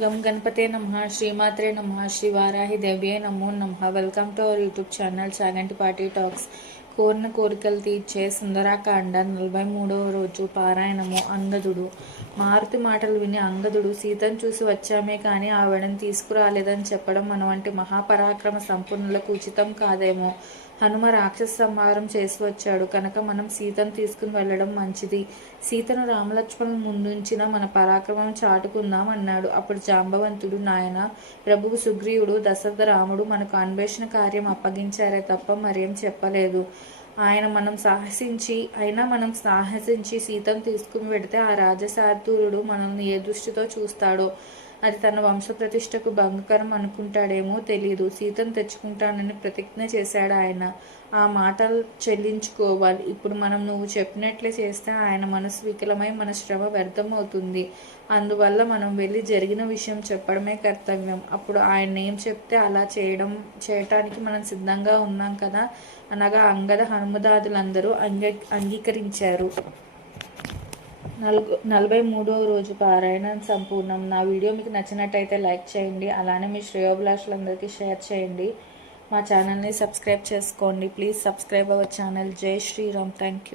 గం గణపతే నమః శ్రీమాత్రే నమః శ్రీ వారాహి దేవ్యే నమో నమః. Welcome to our YouTube channel Chaganti party talks. కోరిన కోరికలు తీర్చే సుందరాకాండ 43వ రోజు పారాయణము. అంగదుడు. మారుతి మాటలు విని అంగదుడు సీతను చూసి వచ్చామే కానీ ఆవిడని తీసుకురాలేదని చెప్పడం మన వంటి మహాపరాక్రమ సంపన్నులకు ఉచితం కాదేమో. హనుమ రాక్షస సంహారం చేసి వచ్చాడు కనుక మనం సీతను తీసుకుని వెళ్ళడం మంచిది. సీతను రామలక్ష్మణుల ముందుంచిన మన పరాక్రమం చాటుకుందాం అన్నాడు. అప్పుడు జాంబవంతుడు, నాయన ప్రభువు సుగ్రీవుడు దశరథ రాముడు మనకు అన్వేషణ కార్యం అప్పగించారే తప్ప మరేం చెప్పలేదు. మనం సాహసించి సీతను తీసుకుని వెడితే ఆ రాజశార్దూలుడు మనల్ని ఏ దృష్టితో చూస్తాడో, అది తన వంశప్రతిష్టకు భంగకరం అనుకుంటాడేమో తెలీదు. సీతను తెచ్చుకుంటానని ప్రతిజ్ఞ చేశాడు ఆయన. ఆ మాటలు చెల్లించుకోవాలి. ఇప్పుడు మనం నువ్వు చెప్పినట్లే చేస్తే ఆయన మనసు వికలమై మన శ్రమ వ్యర్థం అవుతుంది. అందువల్ల మనం వెళ్ళి జరిగిన విషయం చెప్పడమే కర్తవ్యం. అప్పుడు ఆయన ఏం చెప్తే అలా చేయటానికి మనం సిద్ధంగా ఉన్నాం కదా అనగా అంగద హనుమదాదులందరూ అంగీకరించారు. 43వ రోజు పారాయణం సంపూర్ణం. నా వీడియో మీకు నచ్చినట్టయితే లైక్ చేయండి. అలానే మీ శ్రేయోభిలాషులందరికీ షేర్ చేయండి. మా ఛానల్ని సబ్స్క్రైబ్ చేసుకోండి. Please subscribe our channel. జై శ్రీరామ్. Thank you.